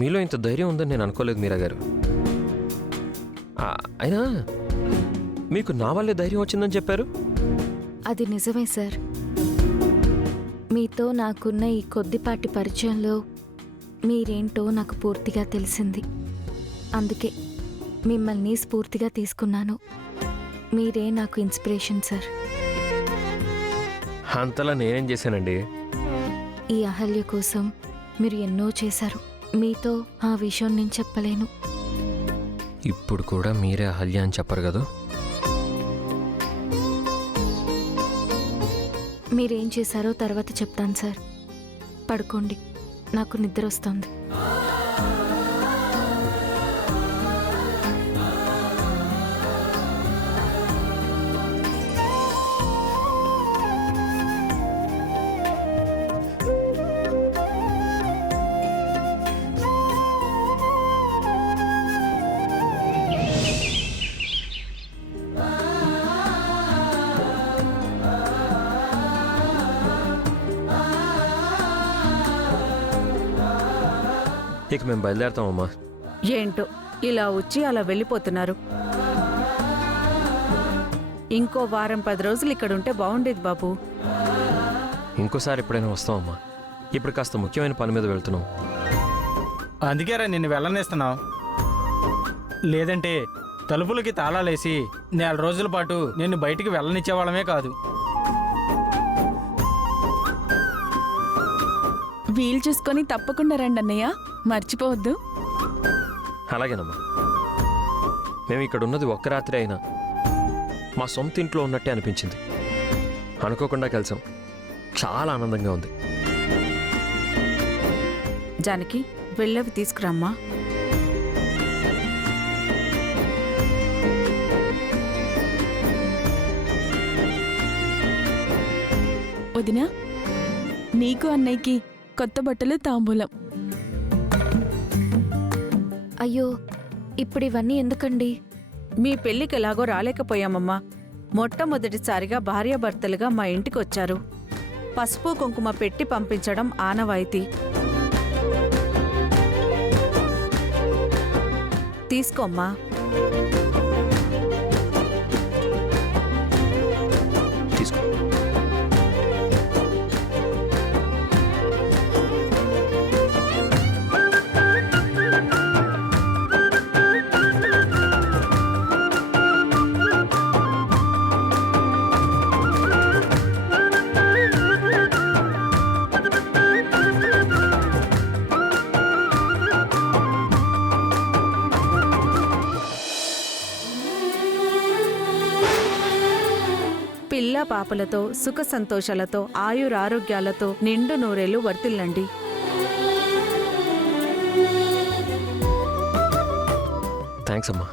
మీలో ఇంత ధైర్యం ఉందని నేను అనుకోలేదు మీరా గారు. అయినా మీకు నా వల్లే ధైర్యం వచ్చిందని చెప్పారు. అది నిజమే సార్. మీతో నాకున్న ఈ కొద్దిపాటి పరిచయంలో మీరేంటో నాకు పూర్తిగా తెలిసింది. అందుకే మిమ్మల్ని స్ఫూర్తిగా తీసుకున్నాను. మీరే నాకు ఇన్స్పిరేషన్ సార్. అంతలా నేనేం చేశానండి? ఈ అహల్య కోసం మీరు ఎన్నో చేశారు. మీతో ఆ విషయం నేను చెప్పలేను. ఇప్పుడు కూడా మీరే అహల్య అని చెప్పరు కదా? మీరేం చేశారో తర్వాత చెప్తాను సార్. పడుకోండి, నాకు నిద్ర వస్తుంది. ఇక మేము బయలుదేరుతామమ్మా. ఏంటో ఇలా వచ్చి అలా వెళ్ళిపోతున్నారు. ఇంకో వారం 10 రోజులు ఇక్కడుంటే బాగుండేది బాబు. ఇంకోసారి ఎప్పుడైనా వస్తామమ్మా. ఇప్పుడు కాస్త ముఖ్యమైన పని మీద వెళ్తున్నాం. అందుకేరా నిన్ను వెళ్ళనిస్తున్నావు. లేదంటే తలుపులకి తాళాలేసి 4 రోజుల పాటు నిన్ను బయటికి వెళ్ళనిచ్చేవాళ్ళమే కాదు. వీలు చూసుకొని తప్పకుండా రండి అన్నయ్య, మర్చిపోవద్దు. అలాగేనమ్మా. మేము ఇక్కడ ఉన్నది ఒక్క రాత్రి అయినా మా సొంత ఇంట్లో ఉన్నట్టే అనిపించింది. అనుకోకుండా కలిసాం. చాలా ఆనందంగా ఉంది. జానకి, వెళ్ళవి తీసుకురామ్మా. వదినా, నీకు అన్నయ్యకి కొత్త బట్టలు తాంబూలం. అయ్యో, ఇప్పుడు ఇవన్నీ ఎందుకండి? మీ పెళ్లికి ఎలాగో రాలేకపోయామమ్మా. మొట్టమొదటిసారిగా భార్యాభర్తలుగా మా ఇంటికి వచ్చారు. పసుపు కుంకుమ పెట్టి పంపించడం ఆనవాయితీ. తీసుకోమ్మా. తీసుకో. పిల్ల పాపలతో సుఖ సంతోషాలతో ఆయురారోగ్యాలతో నిండు నూరేళ్లు వర్తిల్లండి. థ్యాంక్స్ అమ్మా.